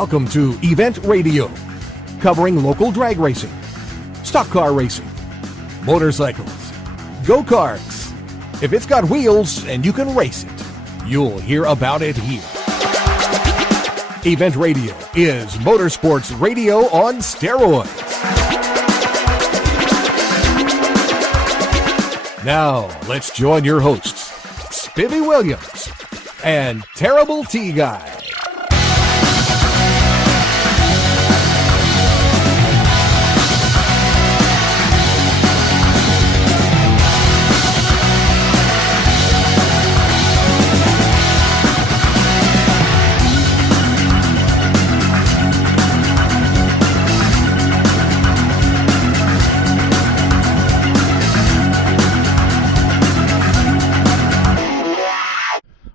Welcome to Event Radio, covering local drag racing, stock car racing, motorcycles, go-karts. If it's got wheels and you can race it, you'll hear about it here. Event Radio is motorsports radio on steroids. Now, let's join your hosts, Spivvy Williams and Terrible T Guy.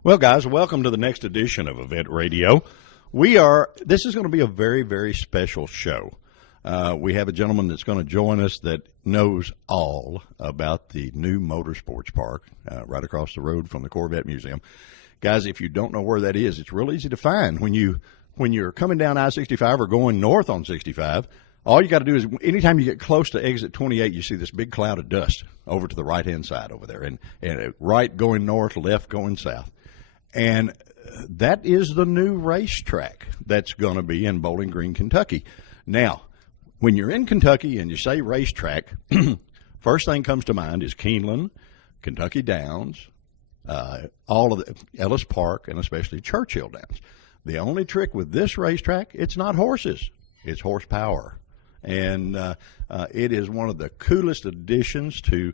Well, guys, welcome to the next edition of Event Radio. This is going to be a very, very special show. We have a gentleman that's going to join us that knows all about the new motorsports park right across the road from the Corvette Museum. Guys, if you don't know where that is, it's real easy to find. When you're coming down I-65 or going north on 65, all you got to do is anytime you get close to exit 28, you see this big cloud of dust over to the right-hand side over there, and right going north, left going south. And that is the new racetrack that's going to be in Bowling Green, Kentucky. Now, when you're in Kentucky and you say racetrack, first thing comes to mind is Keeneland, Kentucky Downs, all of the Ellis Park, and especially Churchill Downs. The only trick with this racetrack, it's not horses, it's horsepower. And it is one of the coolest additions to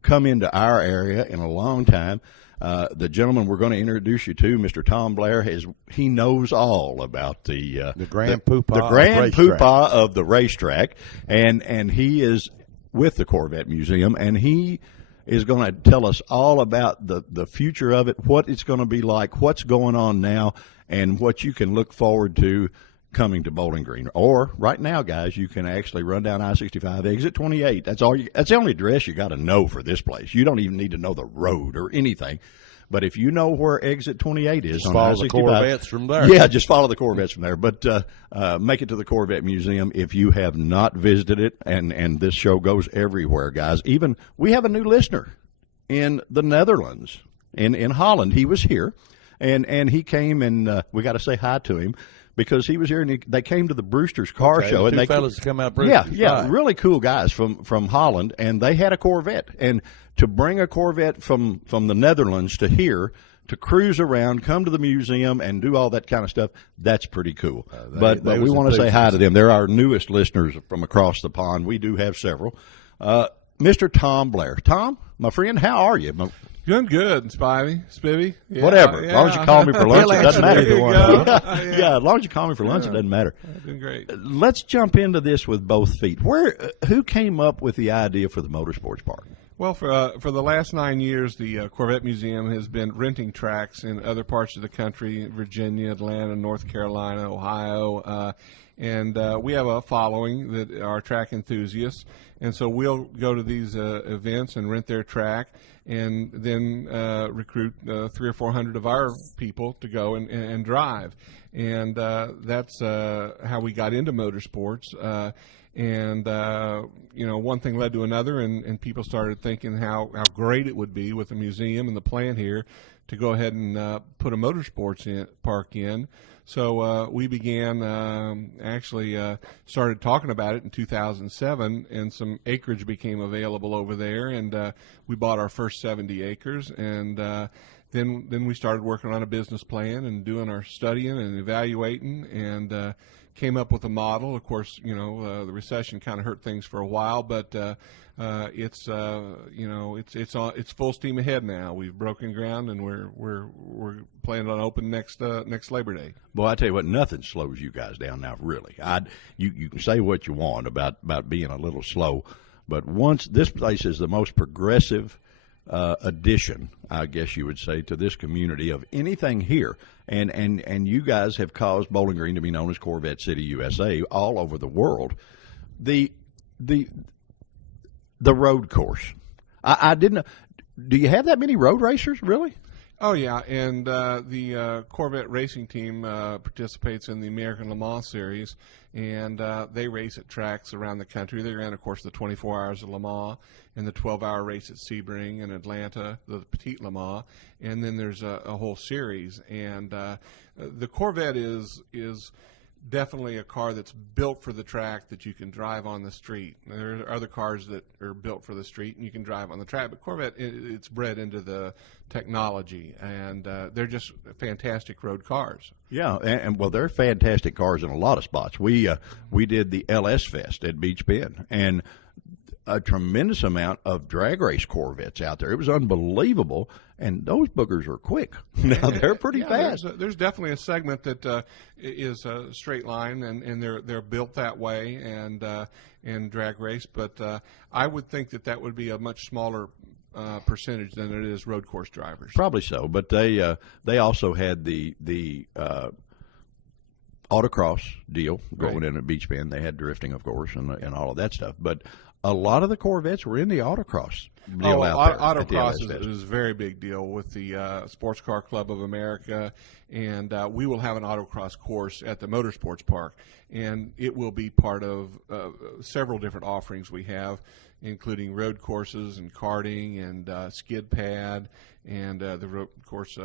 come into our area in a long time. The gentleman we're going to introduce you to, Mr. Tom Blair, he knows all about the grand poobah of the racetrack, and he is with the Corvette Museum, and he is going to tell us all about the future of it, what it's going to be like, what's going on now, and what you can look forward to coming to Bowling Green. Or right now, guys, you can actually run down I-65, exit 28. That's the only address you got to know for this place. You don't even need to know the road or anything. But if you know where exit 28 is, just follow the Corvettes from there. Yeah, just follow the Corvettes from there. But make it to the Corvette Museum if you have not visited it. And this show goes everywhere, guys. Even we have a new listener in the Netherlands, in Holland. He was here, and he came, and we got to say hi to him, because he was here, and they came to the Brewster's car show. The and two fellas come out Brewster's. Yeah, right. Really cool guys from Holland, and they had a Corvette. And to bring a Corvette from the Netherlands to here, to cruise around, come to the museum, and do all that kind of stuff, that's pretty cool. But we want to say hi to them. They're our newest listeners from across the pond. We do have several. Mr. Tom Blair. Tom, my friend, how are you? Doing good, Spivvy. Yeah, whatever. As long as you call me for lunch, it doesn't matter. Yeah, as long as you call me for lunch, it doesn't matter. Doing great. Let's jump into this with both feet. Who came up with the idea for the motorsports park? Well, for the last 9 years, the Corvette Museum has been renting tracks in other parts of the country: Virginia, Atlanta, North Carolina, Ohio, and we have a following that are track enthusiasts. And so we'll go to these events and rent their track, and then recruit 300 or 400 of our people to go and drive. And that's how we got into motorsports. One thing led to another, and people started thinking how great it would be with the museum and the plan here to go ahead and put a motorsports park in. So we began, started talking about it in 2007, and some acreage became available over there, and we bought our first 70 acres, and then we started working on a business plan and doing our studying and evaluating, and came up with a model. Of course, the recession kind of hurt things for a while, but it's full steam ahead now. We've broken ground, and we're planning on open next Labor Day. Boy, I tell you what, nothing slows you guys down now, really. You can say what you want about being a little slow, but once this place is the most progressive addition, I guess you would say, to this community of anything here. And you guys have caused Bowling Green to be known as Corvette City, USA, all over the world. The road course. I didn't know. Do you have that many road racers, really? Oh yeah, and the Corvette racing team participates in the American Le Mans Series, and they race at tracks around the country. They ran, of course, the 24 Hours of Le Mans and the 12-hour race at Sebring and Atlanta, the Petit Le Mans, and then there's a whole series. And the Corvette is definitely a car that's built for the track that you can drive on the street. There are other cars that are built for the street and you can drive on the track, but Corvette, it's bred into the technology, and they're just fantastic road cars. Yeah, and well, they're fantastic cars in a lot of spots. We did the LS Fest at Beach Bend, and a tremendous amount of drag race Corvettes out there. It was unbelievable, and those boogers are quick. Now they're pretty fast. There's definitely a segment that is a straight line, and they're built that way, and drag race. But I would think that would be a much smaller percentage than it is road course drivers. Probably so, but they also had the autocross deal going in at Beach Bend. They had drifting, of course, and all of that stuff, but a lot of the Corvettes were in the autocross deal out there. Autocross is a very big deal with the Sports Car Club of America, and we will have an autocross course at the Motorsports Park, and it will be part of several different offerings we have, including road courses and karting and skid pad, and the road course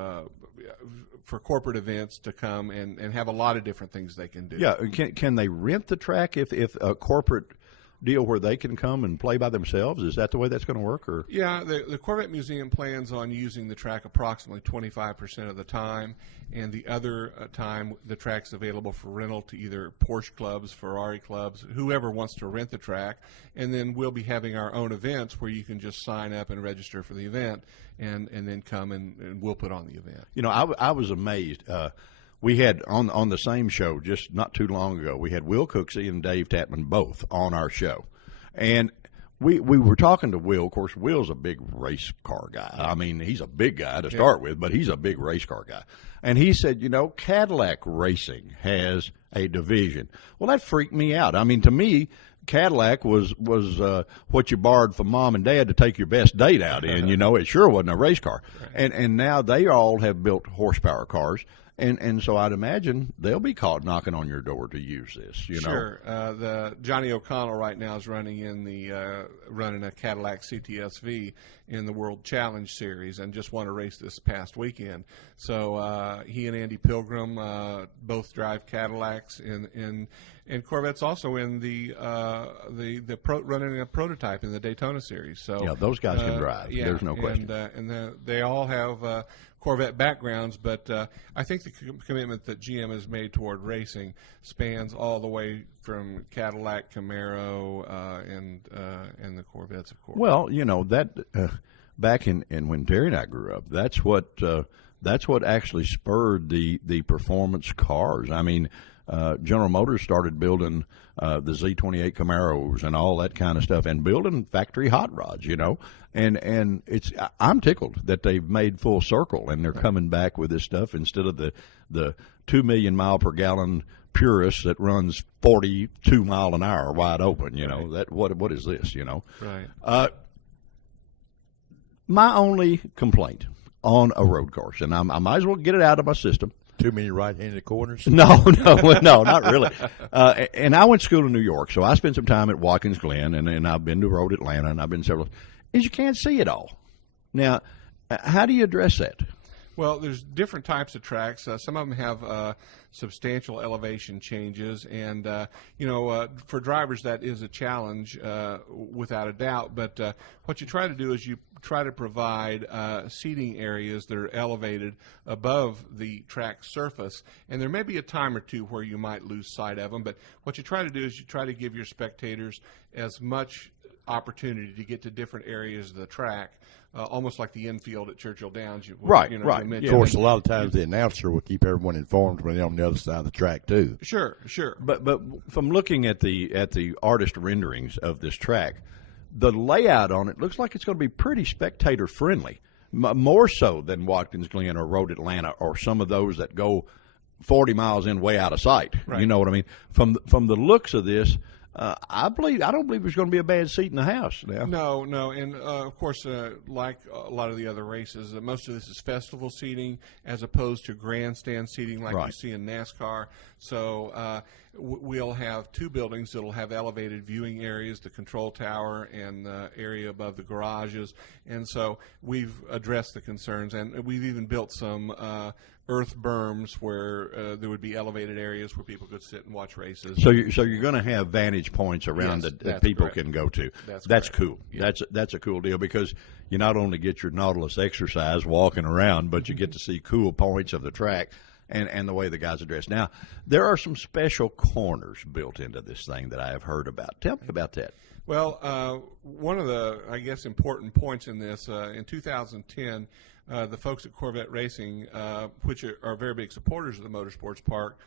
for corporate events to come and have a lot of different things they can do. Yeah, can they rent the track if a corporate deal where they can come and play by themselves? Is that the way that's going to work? Or yeah, the Corvette Museum plans on using the track approximately 25% of the time, and the other time the track's available for rental to either Porsche clubs, Ferrari clubs, whoever wants to rent the track. And then we'll be having our own events where you can just sign up and register for the event, and then come and we'll put on the event. You know, I was amazed. We had on the same show just not too long ago, we had Will Cooksey and Dave Tatman both on our show. And we were talking to Will. Of course, Will's a big race car guy. I mean, he's a big guy to start with, but he's a big race car guy. And he said, you know, Cadillac Racing has a division. Well, that freaked me out. I mean, to me, Cadillac was what you borrowed from mom and dad to take your best date out in. You know, it sure wasn't a race car. Right. And now they all have built horsepower cars. And so I'd imagine they'll be caught knocking on your door to use this. You know, sure. The Johnny O'Connell right now is running a Cadillac CTSV in the World Challenge Series, and just won a race this past weekend. So he and Andy Pilgrim both drive Cadillacs, and Corvette's also in running a prototype in the Daytona Series. So yeah, those guys can drive. Yeah, there's no question. And they all have Corvette backgrounds, but I think the commitment that GM has made toward racing spans all the way from Cadillac, Camaro, and the Corvettes, of course. Well, you know that back in when Terry and I grew up, that's what actually spurred the performance cars. I mean, General Motors started building the Z28 Camaros and all that kind of stuff, and building factory hot rods, you know. And I'm tickled that they've made full circle and they're coming back with this stuff instead of the 2 million mile per gallon Purus that runs 42 mile an hour wide open. You know, that what is this? You know, right. My only complaint on a road course, and I might as well get it out of my system. Too many right-handed corners? No, not really. And I went to school in New York, so I spent some time at Watkins Glen, and I've been to Road Atlanta, and I've been several. Is you can't see it all. Now, how do you address that? Well, there's different types of tracks. Some of them have substantial elevation changes, and for drivers that is a challenge without a doubt. But what you try to do is you try to provide seating areas that are elevated above the track surface, and there may be a time or two where you might lose sight of them. But what you try to do is you try to give your spectators as much opportunity to get to different areas of the track, almost like the infield at Churchill Downs. Right. Of course, a lot of times the announcer will keep everyone informed when they're on the other side of the track too. Sure. But from looking at the artist renderings of this track, the layout on it looks like it's going to be pretty spectator friendly, more so than Watkins Glen or Road Atlanta or some of those that go 40 miles in way out of sight. Right. You know what I mean? From the looks of this, I don't believe there's going to be a bad seat in the house now. No, and of course, like a lot of the other races, most of this is festival seating as opposed to grandstand seating like you see in NASCAR. So we'll have two buildings that'll have elevated viewing areas, the control tower and the area above the garages. And so we've addressed the concerns, and we've even built some earth berms where there would be elevated areas where people could sit and watch races. So you're going to have vantage points around that people can go to. That's cool. Yeah. That's a cool deal, because you not only get your Nautilus exercise walking around, but you get to see cool points of the track and the way the guys are dressed. Now, there are some special corners built into this thing that I have heard about. Tell me about that. Well, one of the, I guess, important points in this, in 2010, the folks at Corvette Racing, which are very big supporters of the Motorsports Park,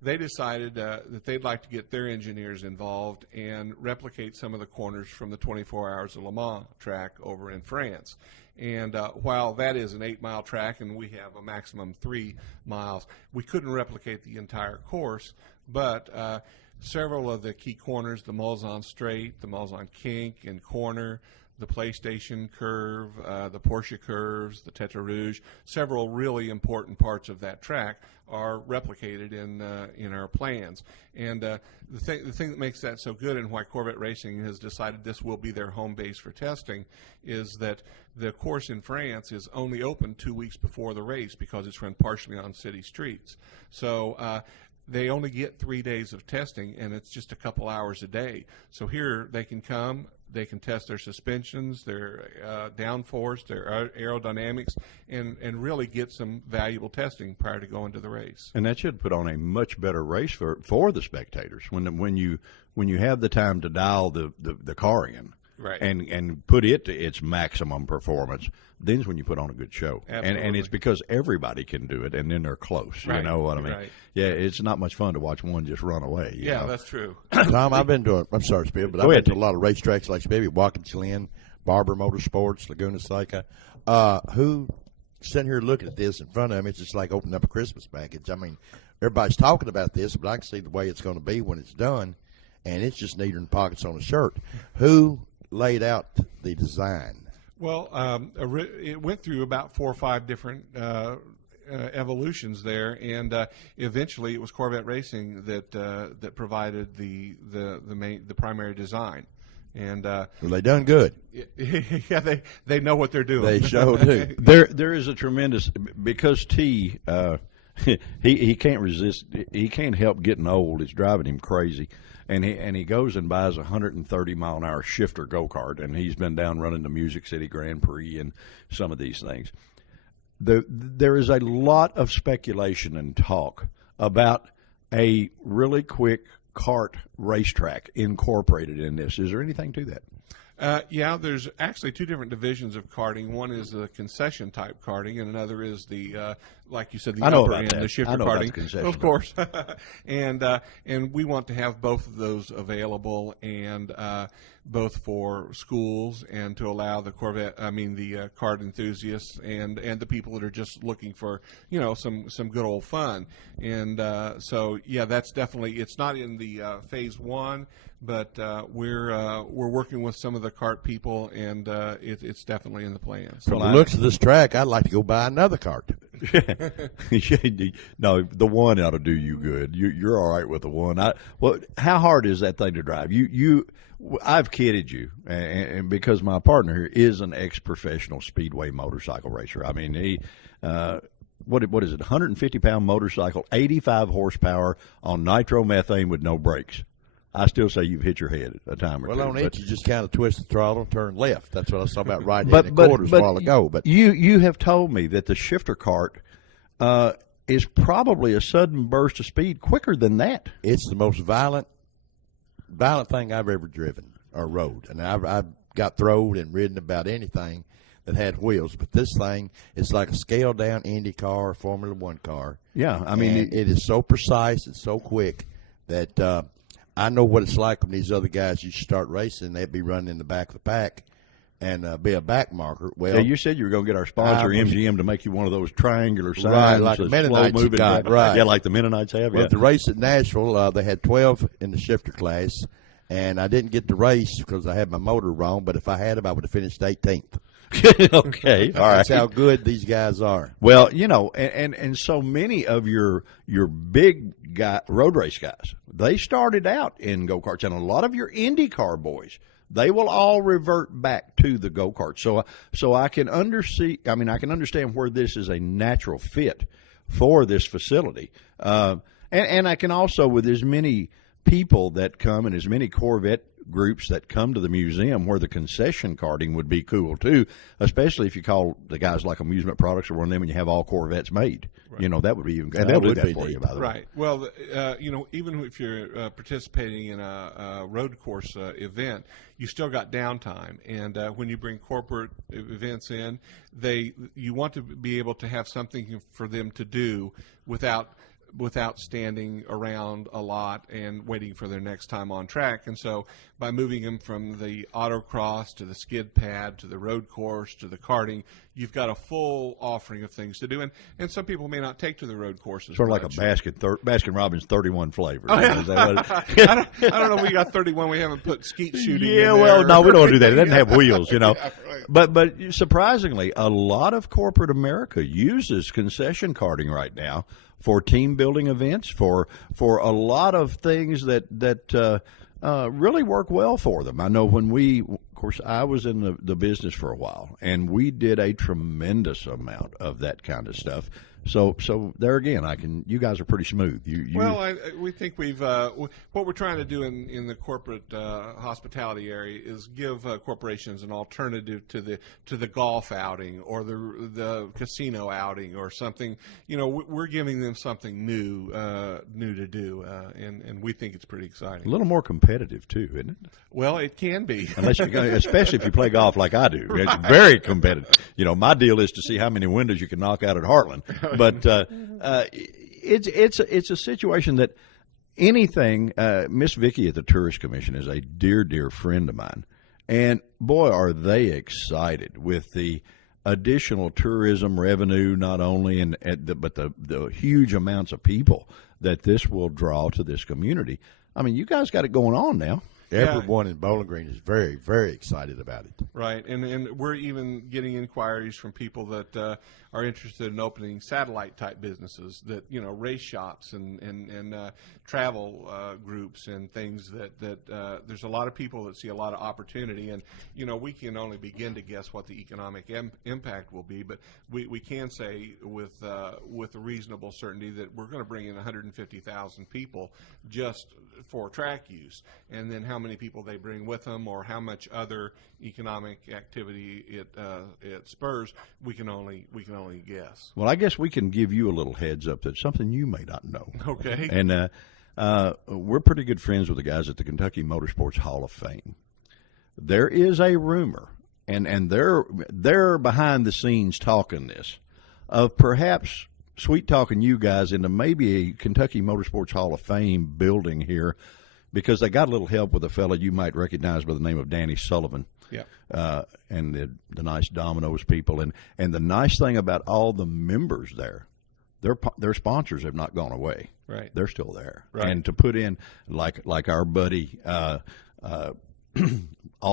they decided that they'd like to get their engineers involved and replicate some of the corners from the 24 Hours of Le Mans track over in France. And while that is an 8-mile track and we have a maximum 3 miles, we couldn't replicate the entire course, but several of the key corners, the Mulsanne Straight, the Mulsanne Kink and Corner, the PlayStation Curve, the Porsche Curves, the Tetra Rouge, several really important parts of that track are replicated in our plans. And the thing that makes that so good, and why Corvette Racing has decided this will be their home base for testing, is that the course in France is only open 2 weeks before the race because it's run partially on city streets. So they only get 3 days of testing, and it's just a couple hours a day. So here they can come, they can test their suspensions, their downforce, their aerodynamics, and really get some valuable testing prior to going to the race. And that should put on a much better race for the spectators when you have the time to dial the car in. Right. And put it to its maximum performance, then's when you put on a good show. And it's because everybody can do it, and then they're close. Right. You know what I mean? Right. Yeah, it's not much fun to watch one just run away. You know? That's true. Tom, I've been to I'm sorry, Spiel, but I've been to a lot of racetracks like maybe Watkins Glen, Barber Motorsports, Laguna Seca. Who sitting here looking at this in front of them, it's just like opening up a Christmas package. I mean, everybody's talking about this, but I can see the way it's going to be when it's done, and it's just neater than pockets on a shirt. Who laid out the design? Well, it went through about 4 or 5 different evolutions there, and eventually it was Corvette Racing that provided the primary design. And well, they done good. Yeah, they know what they're doing. They sure do. There is a tremendous, because T he can't resist. He can't help getting old. It's driving him crazy. And he goes and buys a 130-mile-an-hour shifter go-kart, and he's been down running the Music City Grand Prix and some of these things. There is a lot of speculation and talk about a really quick kart racetrack incorporated in this. Is there anything to that? Yeah, there's actually 2 different divisions of karting. One is the concession type karting, and another is the, like you said, the upper end, the shifter karting. Of course. And we want to have both of those available, and both for schools and to allow the kart enthusiasts and the people that are just looking for, some good old fun. And so yeah, that's definitely, it's not in the phase 1, but we're working with some of the kart people, and it's definitely in the plans. From the looks of this track, I'd like to go buy another kart. No, the one ought to do you good. You're all right with the one. How hard is that thing to drive? I've kidded you, and because my partner here is an ex-professional speedway motorcycle racer. I mean, he what is it? 150-pound motorcycle, 85 horsepower on nitromethane with no brakes. I still say you've hit your head a time or two. Well, on it, you just kind of twist the throttle and turn left. That's what I was talking about right-handed quarters a while ago. But you have told me that the shifter kart is probably a sudden burst of speed quicker than that. It's the most violent thing I've ever driven or rode. And I've got throwed and ridden about anything that had wheels. But this thing is like a scaled-down Indy car, Formula One car. Yeah, I mean, it is so precise and so quick that I know what it's like when these other guys, you start racing, they'd be running in the back of the pack, and be a back marker. Well, yeah, you said you were going to get our sponsor, MGM, to make you one of those triangular signs. Right, like the Mennonites moving, got, right. Yeah, like the Mennonites have, well, yeah. at the race at Nashville, they had 12 in the shifter class, and I didn't get the race because I had my motor wrong, but if I had him, I would have finished 18th. Okay, all right. That's how good these guys are. Well, you know, and so many of your big guy road race guys, they started out in go-karts, and a lot of your IndyCar boys, they will all revert back to the go-kart. So I can understand where this is a natural fit for this facility. And I can also, with as many people that come and as many Corvette groups that come to the museum, where the concession karting would be cool too, especially if you call the guys like Amusement Products or one of them and you have all Corvettes made. Right. You know, that would be even, and they'll do that for you, by the way. Right. Well, you know, even if you're participating in a road course event, you still got downtime, and when you bring corporate events in, you want to be able to have something for them to do without standing around a lot and waiting for their next time on track. And so by moving them from the autocross to the skid pad to the road course to the karting, you've got a full offering of things to do. And some people may not take to the road courses. Sort of like a Baskin-Robbins 31 flavors. Oh, yeah. I don't know if we got 31. We haven't put skeet shooting in there. Well, no, we don't do that. It doesn't have wheels, you know. Yeah, right. But surprisingly, a lot of corporate America uses concession karting right now for team building events, for a lot of things that really work well for them. I know of course, I was in the business for a while, and we did a tremendous amount of that kind of stuff. So there again, you guys are pretty smooth. Well, we think we've what we're trying to do in the corporate hospitality area is give corporations an alternative to the golf outing or the casino outing or something. You know, we're giving them something new to do, and we think it's pretty exciting. A little more competitive too, isn't it? Well, it can be, especially if you play golf like I do. It's very competitive. You know, my deal is to see how many windows you can knock out at Heartland. But it's a situation that anything. Miss Vicky at the Tourist Commission is a dear friend of mine, and boy, are they excited with the additional tourism revenue, not only but the huge amounts of people that this will draw to this community. I mean, you guys got it going on now. Everyone in Bowling Green is very, very excited about it. Right, and we're even getting inquiries from people that are interested in opening satellite-type businesses, that, you know, race shops and travel groups and things that there's a lot of people that see a lot of opportunity. And, you know, we can only begin to guess what the economic impact will be, but we can say with a reasonable certainty that we're going to bring in 150,000 people just for track use. And then how many people they bring with them, or how much other economic activity it spurs, we can only guess. Well, I guess we can give you a little heads up that's something you may not know. Okay. And we're pretty good friends with the guys at the Kentucky Motorsports Hall of Fame. There is a rumor, and they're behind the scenes talking this, of perhaps sweet talking you guys into maybe a Kentucky Motorsports Hall of Fame building here, because they got a little help with a fellow you might recognize by the name of Danny Sullivan. Yeah. And the nice Domino's people. And the nice thing about all the members there, their sponsors have not gone away. Right. They're still there. Right. And to put in, like our buddy, all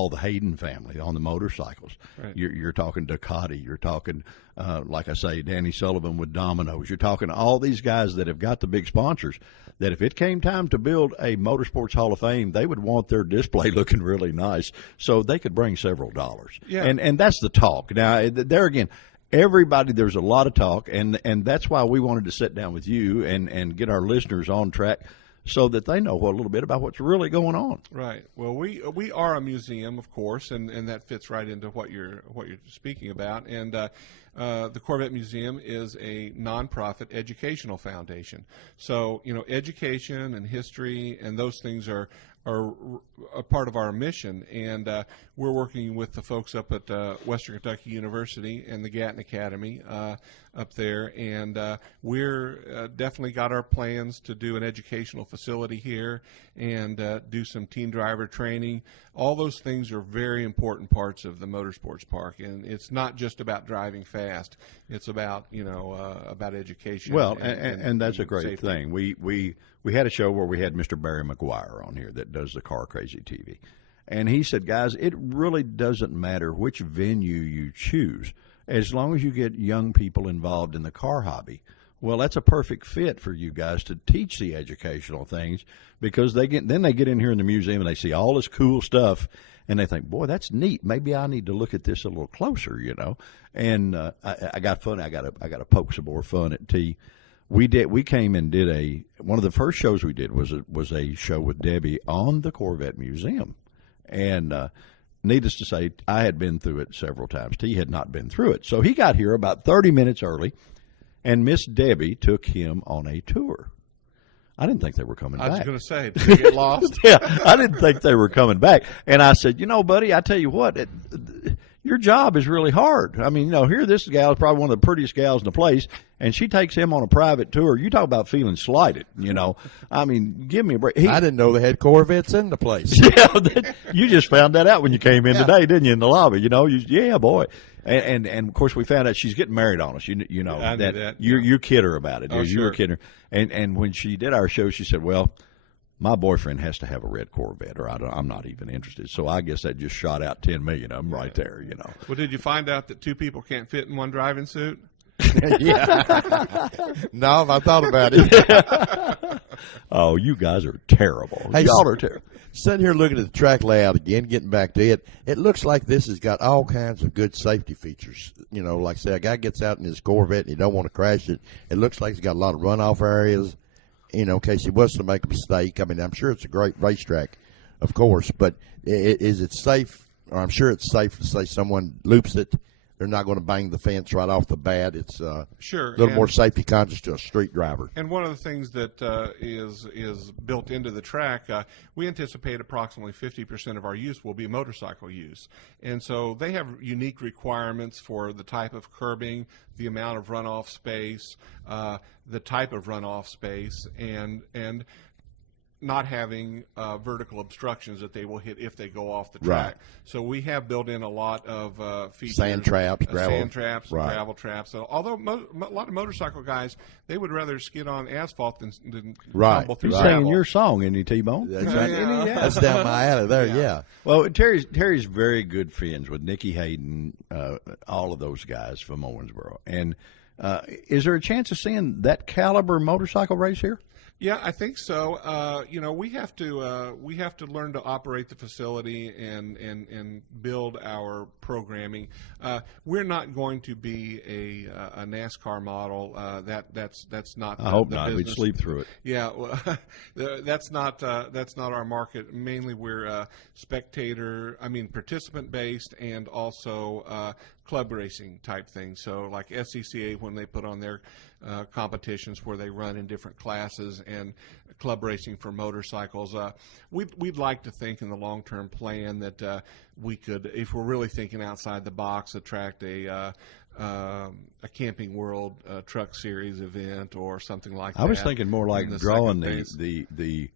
the Hayden family on the motorcycles. Right. You're talking Ducati. You're talking, like I say, Danny Sullivan with Domino's. You're talking all these guys that have got the big sponsors, that if it came time to build a Motorsports Hall of Fame, they would want their display looking really nice, so they could bring several dollars. Yeah. And that's the talk. Now, there again, everybody, there's a lot of talk, and that's why we wanted to sit down with you and get our listeners on track, so that they know a little bit about what's really going on. Right. Well, we are a museum, of course, and that fits right into what you're speaking about. And the Corvette Museum is a nonprofit educational foundation. So, you know, education and history and those things are a part of our mission, and we're working with the folks up at Western Kentucky University and the Gatton Academy up there, and we're definitely got our plans to do an educational facility here and do some teen driver training. All those things are very important parts of the motorsports park, and it's not just about driving fast. It's about about education. Well, and that's a great safety. thing. We had a show where we had Mr. Barry McGuire on here that does the Car Crazy TV. And he said, guys, it really doesn't matter which venue you choose as long as you get young people involved in the car hobby. Well, that's a perfect fit for you guys to teach the educational things, because they get in here in the museum and they see all this cool stuff and they think, boy, that's neat. Maybe I need to look at this a little closer, And I got fun. I got to poke some more fun at T. We came and did one of the first shows we did was a show with Debbie on the Corvette Museum, and needless to say, I had been through it several times. T had not been through it, so he got here about 30 minutes early, and Miss Debbie took him on a tour. I didn't think they were coming back. I was going to say, did they get lost? Yeah, I didn't think they were coming back, and I said, buddy, I tell you what. Your job is really hard. I mean, here this gal is probably one of the prettiest gals in the place, and she takes him on a private tour. You talk about feeling slighted, I mean, give me a break. I didn't know they had Corvettes in the place. Yeah, you just found that out when you came in today, didn't you, in the lobby? Yeah, boy. And of course, we found out she's getting married on us. I knew that. You kid her about it. Oh, you were kidding her. And when she did our show, she said, well, my boyfriend has to have a red Corvette, or I'm not even interested. So I guess that just shot out 10 million of them right there, Well, did you find out that two people can't fit in one driving suit? Yeah. No, I thought about it. Oh, you guys are terrible. Hey, y'all are terrible. Sitting here looking at the track layout again, getting back to it, it looks like this has got all kinds of good safety features. Like I say, a guy gets out in his Corvette and he don't want to crash it. It looks like it's got a lot of runoff areas. In case he was to make a mistake. I mean, I'm sure it's a great racetrack, of course, but is it safe? Or I'm sure it's safe to say someone loops it, they're not going to bang the fence right off the bat. It's sure a little more safety conscious to a street driver. And one of the things that is built into the track, we anticipate approximately 50% of our use will be motorcycle use. And so they have unique requirements for the type of curbing, the amount of runoff space, the type of runoff space, and not having vertical obstructions that they will hit if they go off the track. Right. So we have built in a lot of features. Sand traps, gravel. Sand traps, gravel traps. So although a lot of motorcycle guys, they would rather skid on asphalt than tumble through He's gravel. singing your song, isn't he, T-Bone? That's right. That's down my alley there, yeah. Well, Terry's very good friends with Nicky Hayden, all of those guys from Owensboro. And is there a chance of seeing that caliber motorcycle race here? Yeah, I think so. We have to learn to operate the facility and build our programming. We're not going to be a NASCAR model. That's not. I hope the not. business. We'd sleep through it. Yeah, well, that's not our market. Mainly, we're participant based, and also club racing type things. So like SCCA, when they put on their competitions where they run in different classes, and club racing for motorcycles. We'd like to think in the long-term plan that we could, if we're really thinking outside the box, attract a Camping World Truck Series event or something like that. I was thinking more like drawing the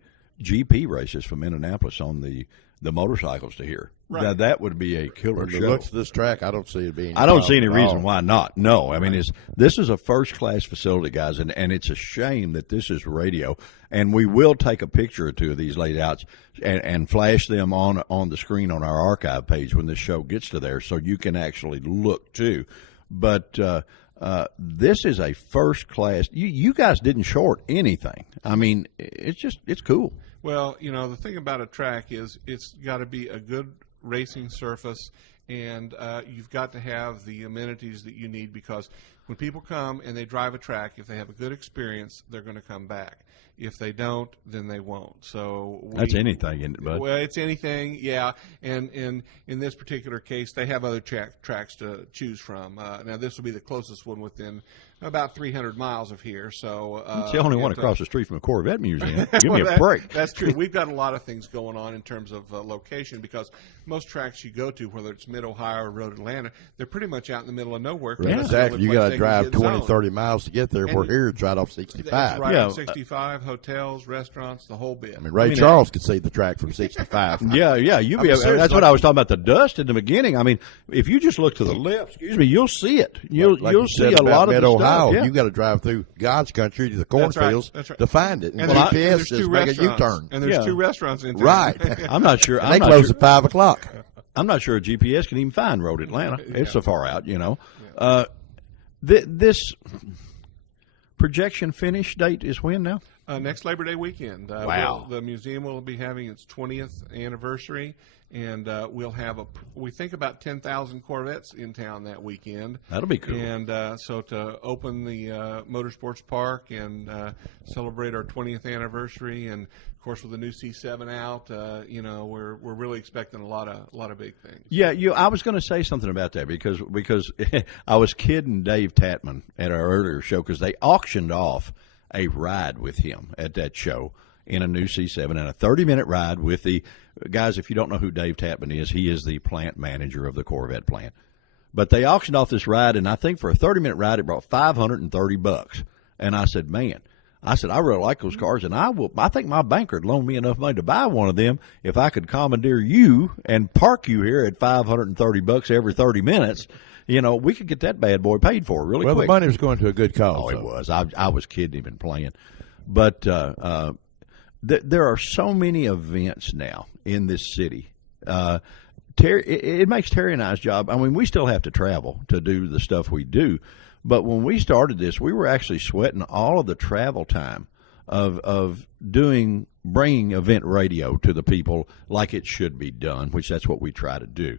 GP races from Indianapolis on the motorcycles to here. Right. Now, that would be a killer From show. the looks of this track, I don't see it being. I don't see any reason why not. No, I mean, this is a first-class facility, guys, and it's a shame that this is radio. And we will take a picture or two of these layouts and flash them on the screen on our archive page when this show gets to there, so you can actually look too. But this is a first-class. You guys didn't short anything. I mean, it's cool. Well, the thing about a track is it's got to be a good racing surface, and you've got to have the amenities that you need, because When people come and they drive a track, if they have a good experience, they're going to come back. If they don't, then they won't. So that's anything, isn't it, bud? Well, it's anything, yeah. And in this particular case, they have other tracks to choose from. Now, this will be the closest one within about 300 miles of here. So it's the only one across the street from a Corvette museum. Give me a break. That's true. We've got a lot of things going on in terms of location, because most tracks you go to, whether it's Mid-Ohio or Road Atlanta, they're pretty much out in the middle of nowhere. Right. Exactly. You got to drive 20, 30 miles to get there. We're here, it's right off 65. That's right off 65, hotels, restaurants, the whole bit. I mean, Ray Charles could see the track from 65. Yeah. That's what I was talking about, the dust in the beginning. I mean, if you just look to the left, you'll see it. You'll see a lot of the stuff. Yeah. You got to drive through God's country to the cornfields to find it. And well, GPS says make a U-turn. And there's 2 restaurants in town. Right. I'm not sure. They close at 5 o'clock. I'm not sure a GPS can even find Road Atlanta. It's so far out, This projection finish date is when now? Next Labor Day weekend. Wow. The museum will be having its 20th anniversary, and we'll have we think about 10,000 Corvettes in town that weekend. That'll be cool. And so to open the Motorsports Park and celebrate our 20th anniversary, and of course with the new C7 out, we're really expecting a lot of big things. Yeah, I was going to say something about that because I was kidding Dave Tatman at our earlier show, because they auctioned off a ride with him at that show in a new C7, and a 30-minute ride with the guys. If you don't know who Dave Tatman is, he is the plant manager of the Corvette plant. But they auctioned off this ride, and I think for a 30-minute ride, it brought $530. And I said, man, I really like those cars, and I think my banker would loan me enough money to buy one of them if I could commandeer you and park you here at $530 every 30 minutes. We could get that bad boy paid for really quick. Well, the money was going to a good cause. Oh, it was. I was kidding him and playing. But there are so many events now in this city. It makes Terry and I's job. I mean, we still have to travel to do the stuff we do. But when we started this, we were actually sweating all of the travel time of bringing event radio to the people like it should be done, which that's what we try to do.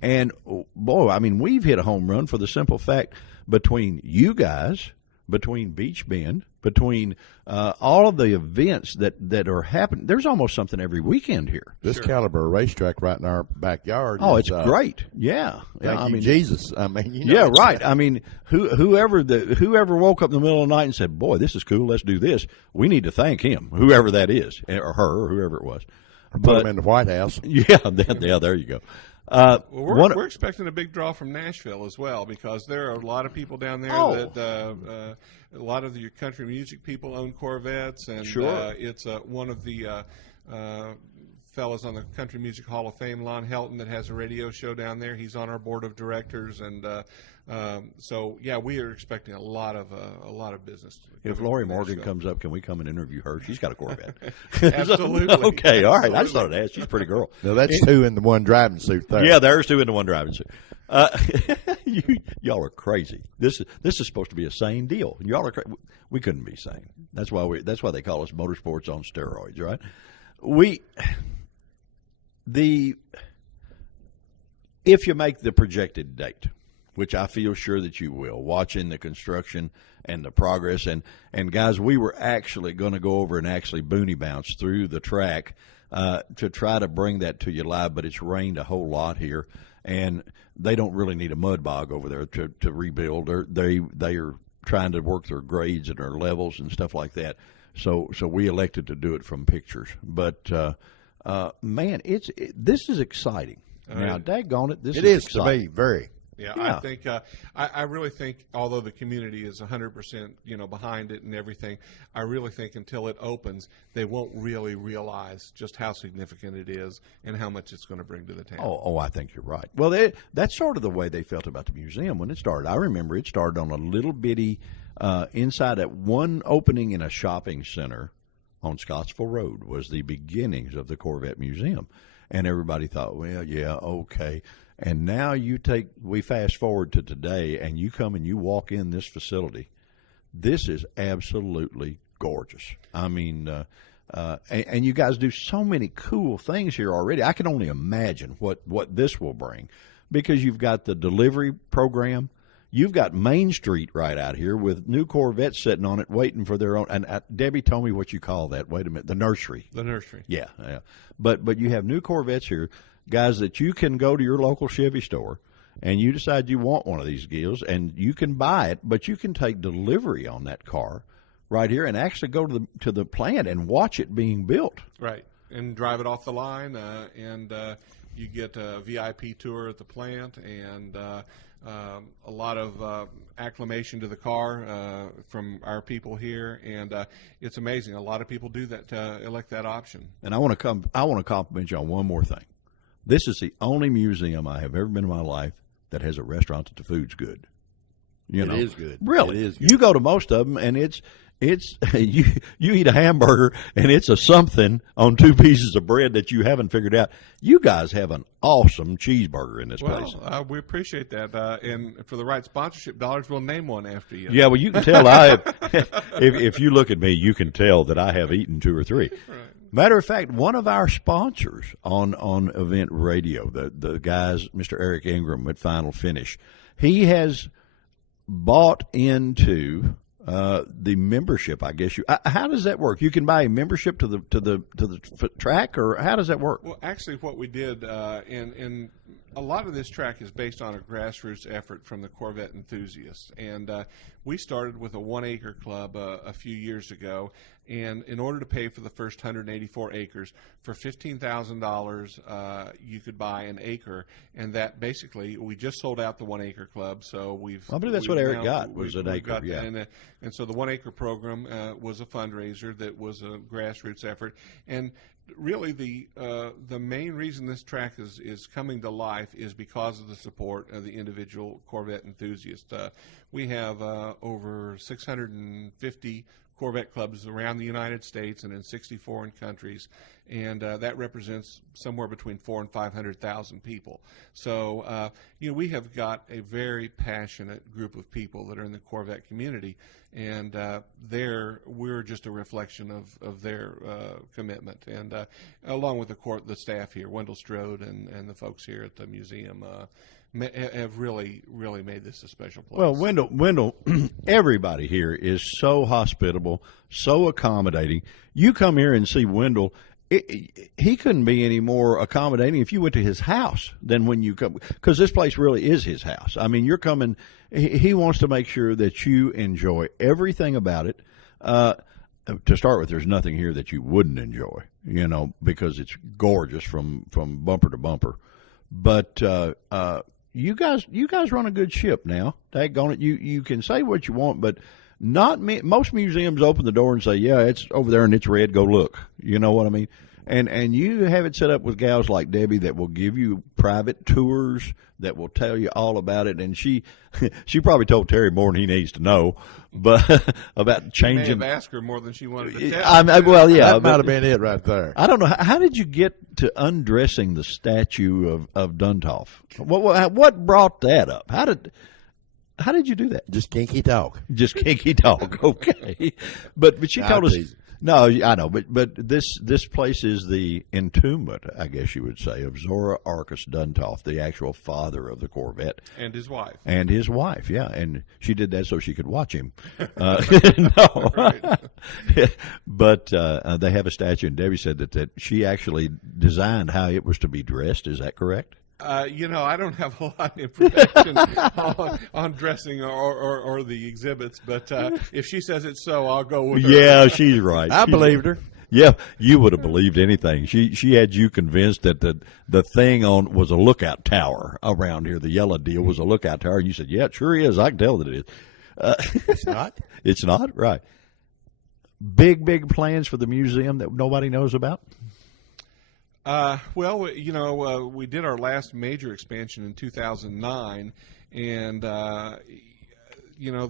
And, boy, I mean, we've hit a home run for the simple fact between you guys, between Beach Bend, between all of the events that are happening. There's almost something every weekend here. This caliber racetrack right in our backyard. Oh, it's great. Yeah. Thank you, Jesus. I mean, yeah, right. I mean, whoever woke up in the middle of the night and said, boy, this is cool, let's do this, we need to thank him, whoever that is, or her, or whoever it was. Put him in the White House. Yeah, there you go. We're expecting a big draw from Nashville as well, because there are a lot of people down there that a lot of your country music people own Corvettes, and it's one of the fellows on the Country Music Hall of Fame, Lon Helton, that has a radio show down there. He's on our board of directors, and so we are expecting a lot of business. If Lori Morgan comes up, can we come and interview her? She's got a Corvette. Absolutely. Okay, all right. I just thought I'd ask. She's a pretty girl. No, that's 2 in the one driving suit there. Yeah, there's 2 in the one driving suit. Y'all are crazy. This is supposed to be a sane deal. Y'all are crazy. We couldn't be sane. That's why they call us motorsports on steroids, right? If you make the projected date, which I feel sure that you will, watching the construction and the progress. And guys, we were actually going to go over and actually boonie bounce through the track to try to bring that to you live, but it's rained a whole lot here, and they don't really need a mud bog over there to rebuild. They are trying to work their grades and their levels and stuff like that. So we elected to do it from pictures. But, man, this is exciting. Now, daggone it, this is exciting. To me, very. Yeah, I think I really think, although the community is 100% behind it and everything, I really think until it opens, they won't really realize just how significant it is and how much it's going to bring to the town. Oh, I think you're right. Well, that's sort of the way they felt about the museum when it started. I remember it started on a little bitty inside at one opening in a shopping center on Scottsville Road was the beginnings of the Corvette Museum, and everybody thought, well, yeah, okay. And now we fast forward to today, and you come and you walk in this facility. This is absolutely gorgeous. I mean, and you guys do so many cool things here already. I can only imagine what this will bring, because you've got the delivery program, You've got Main Street right out here with new Corvettes sitting on it, waiting for their own. And Debbie told me what you call that. Wait a minute, the nursery. The nursery. Yeah. But you have new Corvettes here, guys, that you can go to your local Chevy store, and you decide you want one of these deals, and you can buy it, but you can take delivery on that car right here and actually go to the plant and watch it being built. Right, and drive it off the line, and you get a VIP tour at the plant, and a lot of acclamation to the car from our people here, and it's amazing. A lot of people do that, elect that option. And I want to compliment you on one more thing. This is the only museum I have ever been in my life that has a restaurant that the food's good. It is good. Really, it is good. You go to most of them, and it's you eat a hamburger, and it's a something on 2 pieces of bread that you haven't figured out. You guys have an awesome cheeseburger in this place. Well, we appreciate that, and for the right sponsorship dollars, we'll name one after you. Yeah, well, you can tell if you look at me, you can tell that I have eaten 2 or 3. Right. Matter of fact, one of our sponsors on Event Radio, the guys, Mr. Eric Ingram at Final Finish, he has bought into the membership. I guess how does that work? You can buy a membership to the track, or how does that work? Well, actually, what we did, and a lot of this track is based on a grassroots effort from the Corvette enthusiasts, and we started with a 1-acre club a few years ago. And in order to pay for the first 184 acres, for $15,000, you could buy an acre, and that basically we just sold out the 1-acre club. So I believe that's what Eric got was an acre. Yeah, and so the 1-acre program was a fundraiser that was a grassroots effort, and really the main reason this track is coming to life is because of the support of the individual Corvette enthusiasts. We have over 650 Corvette clubs around the United States and in 60 foreign countries, and that represents somewhere between 400,000 and 500,000 people. So, we have got a very passionate group of people that are in the Corvette community, and we're just a reflection of their commitment. And along with the staff here, Wendell Strode and the folks here at the museum, have really made this a special place. Well, Wendell, everybody here is so hospitable, so accommodating. You come here and see Wendell. He couldn't be any more accommodating if you went to his house than when you come, because this place really is his house. I mean, you're coming. He wants to make sure that you enjoy everything about it. To start with, there's nothing here that you wouldn't enjoy, because it's gorgeous from bumper to bumper. But you guys run a good ship now. Daggone it, you can say what you want, but most museums open the door and say, yeah, it's over there and it's red, go look. You know what I mean? And you have it set up with gals like Debbie that will give you private tours, that will tell you all about it. And she probably told Terry more than he needs to know, but about changing. You may have asked her more than she wanted to tell. That might have been it right there. I don't know. How did you get to undressing the statue of Duntov? What brought that up? How did you do that? Just kinky talk. Just kinky talk. Okay, but she told us. No, I know, but this place is the entombment, I guess you would say, of Zora Arkus Duntov, the actual father of the Corvette, and his wife. And his wife, yeah, and she did that so she could watch him. No, but they have a statue, and Debbie said that she actually designed how it was to be dressed. Is that correct? I don't have a lot of information on dressing or the exhibits, but if she says it's so, I'll go with her. Yeah, she's right. I believed her. Yeah, you would have believed anything. She had you convinced that the thing was a lookout tower around here. The yellow deal was a lookout tower, and you said, yeah, it sure is. I can tell that it is. It's not. It's not? Right. Big plans for the museum that nobody knows about? We did our last major expansion in 2009, and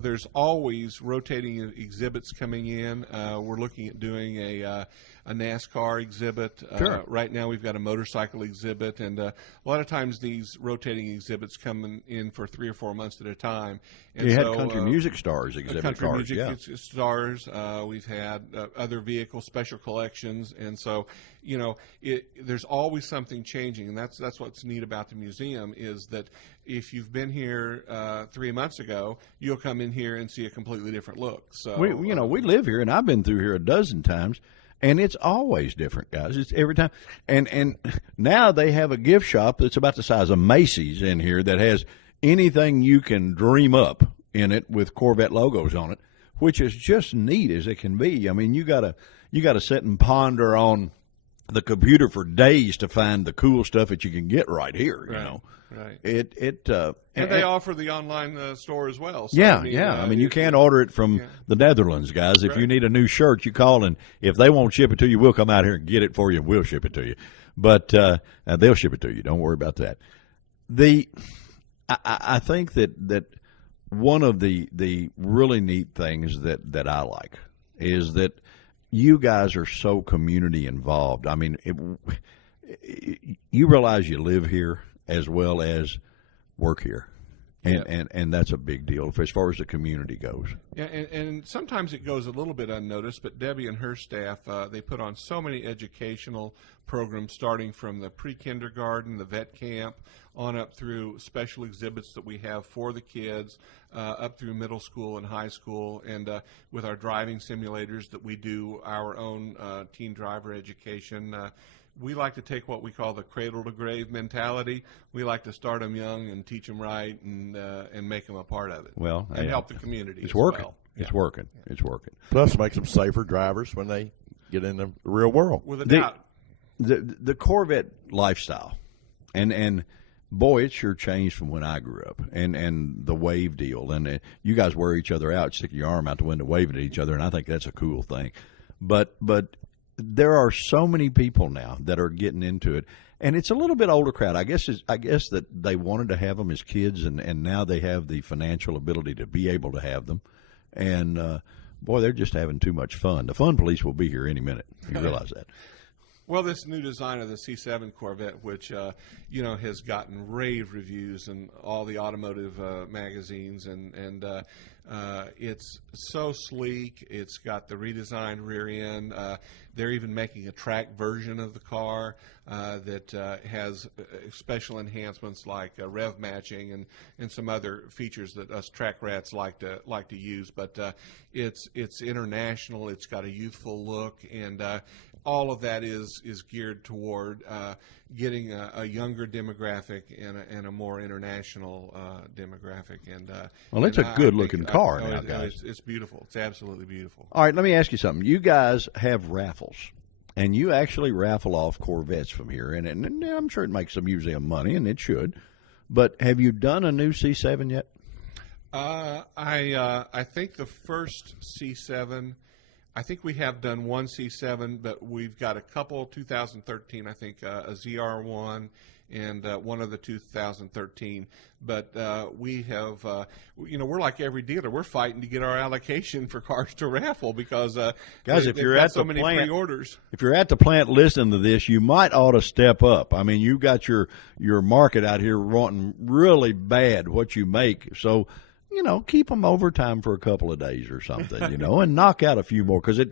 there's always rotating exhibits coming in. We're looking at doing a NASCAR exhibit. Sure. Right now we've got a motorcycle exhibit, and a lot of times these rotating exhibits come in for 3 or 4 months at a time. And you had country music stars exhibit country cars. music stars. We've had other vehicle special collections, and so there's always something changing, and that's what's neat about the museum is that if you've been here 3 months ago, you'll come in here and see a completely different look. So we live here, and I've been through here a dozen times, and it's always different, guys. It's every time, and now they have a gift shop that's about the size of Macy's in here that has anything you can dream up in it with Corvette logos on it, which is just neat as it can be. I mean, you gotta sit and ponder on the computer for days to find the cool stuff that you can get right here. Right. And they offer the online store as well. So, I mean, you can order it from the Netherlands, guys. If you need a new shirt, you call, and if they won't ship it to you, we'll come out here and get it for you, and we'll ship it to you. But they'll ship it to you. Don't worry about that. I think that one of the really neat things that I like is that you guys are so community involved. I mean, you realize you live here as well as work here. And that's a big deal as far as the community goes. Yeah, and sometimes it goes a little bit unnoticed, but Debbie and her staff, they put on so many educational programs starting from the pre-kindergarten, the vet camp, on up through special exhibits that we have for the kids, up through middle school and high school, and with our driving simulators that we do our own teen driver education. We like to take what we call the cradle-to-grave mentality. We like to start them young and teach them right and make them a part of it. Well, and help the community. It's working. Well. It's working. It's working. Plus, it makes them safer drivers when they get in the real world. With a doubt. The Corvette lifestyle, and boy, it sure changed from when I grew up. And the wave deal, and you guys wear each other out, stick your arm out the window, waving at each other, and I think that's a cool thing. But there are so many people now that are getting into it, and it's a little bit older crowd. I guess that they wanted to have them as kids, and now they have the financial ability to be able to have them. And boy, they're just having too much fun. The fun police will be here any minute. You realize that. Well, this new design of the C7 Corvette, which has gotten rave reviews in all the automotive magazines, and it's so sleek. It's got the redesigned rear end. They're even making a track version of the car that has special enhancements like rev matching and some other features that us track rats like to use. But it's international. It's got a youthful look, and all of that is geared toward getting a younger demographic and a more international demographic. And well, it's a good-looking car now, guys. It's beautiful. It's absolutely beautiful. All right, let me ask you something. You guys have raffles, and you actually raffle off Corvettes from here, and I'm sure it makes some museum money, and it should. But have you done a new C7 yet? I think the first C7. I think we have done one C7, but we've got a couple. 2013, I think, a ZR1 and one of the 2013. But we have, we're like every dealer. We're fighting to get our allocation for cars to raffle because guys, if you're at so the many plant, pre-orders. If you're at the plant listening to this, you might ought to step up. I mean, you got your market out here wanting really bad what you make, so. Keep them overtime for a couple of days or something, and knock out a few more because it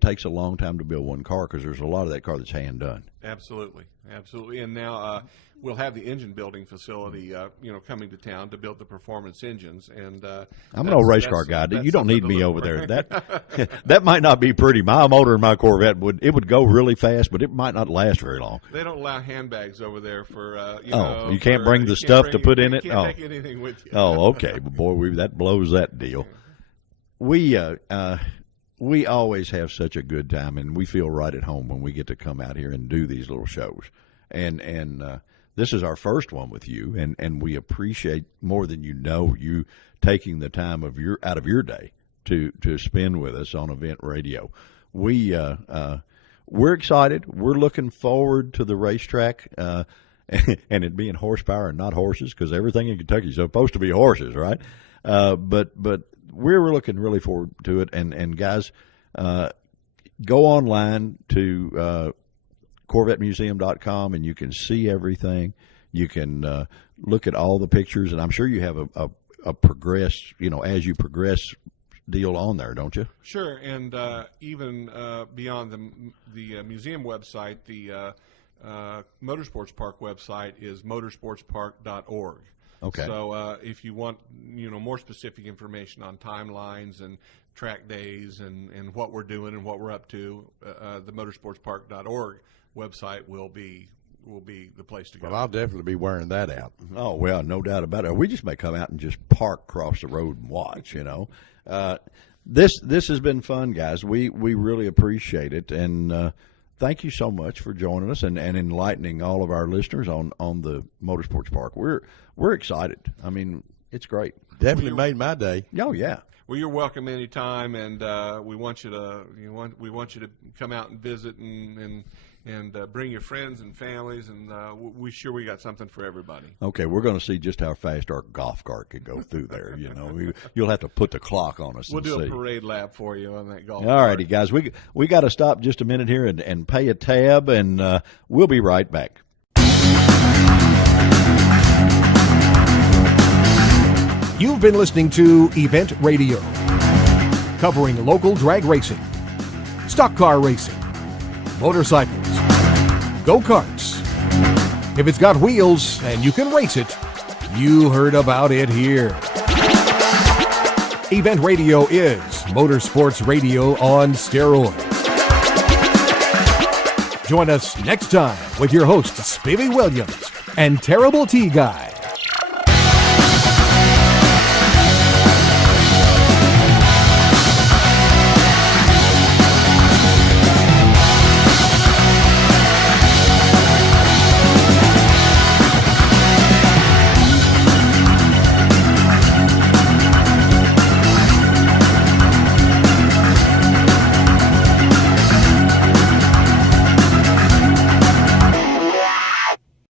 takes a long time to build one car because there's a lot of that car that's hand done. Absolutely. And now we'll have the engine building facility, coming to town to build the performance engines. And I'm an old race car guy. You don't need me over there. That might not be pretty. My motor in my Corvette would go really fast, but it might not last very long. They don't allow handbags over there for you can't bring the stuff to put in it. You can't take anything with you. Oh, okay. But boy, that blows that deal. We always have such a good time, and we feel right at home when we get to come out here and do these little shows. And this is our first one with you, and we appreciate more than you taking the time out of your day to spend with us on Event Radio. We're excited. We're looking forward to the racetrack, and it being horsepower and not horses, because everything in Kentucky is supposed to be horses, right? But we're looking really forward to it. And guys, go online to CorvetteMuseum.com, and you can see everything. You can look at all the pictures, and I'm sure you have a progress, as you progress deal on there, don't you? Sure, and even beyond the museum website, the Motorsports Park website is motorsportspark.org. Okay. So if you want more specific information on timelines and track days and what we're doing and what we're up to, the motorsportspark.org website will be the place to go. Well, I'll definitely be wearing that out. Oh, well, no doubt about it. We just may come out and just park across the road and watch, This has been fun, guys. We really appreciate it, and thank you so much for joining us and enlightening all of our listeners on the Motorsports Park. We're excited. I mean, it's great. Definitely made my day. Oh, yeah. Well, you're welcome anytime, and we want you to come out and visit and bring your friends and families, and we got something for everybody. Okay, we're going to see just how fast our golf cart can go through there. You'll have to put the clock on us. We'll do see. a parade lap for you on that golf cart. All righty, guys. We got to stop just a minute here and pay a tab, and we'll be right back. You've been listening to Event Radio, covering local drag racing, stock car racing, motorcycles, go-karts. If it's got wheels and you can race it, you heard about it here. Event Radio is motorsports radio on steroids. Join us next time with your hosts, Spivey Williams and Terrible T Guy.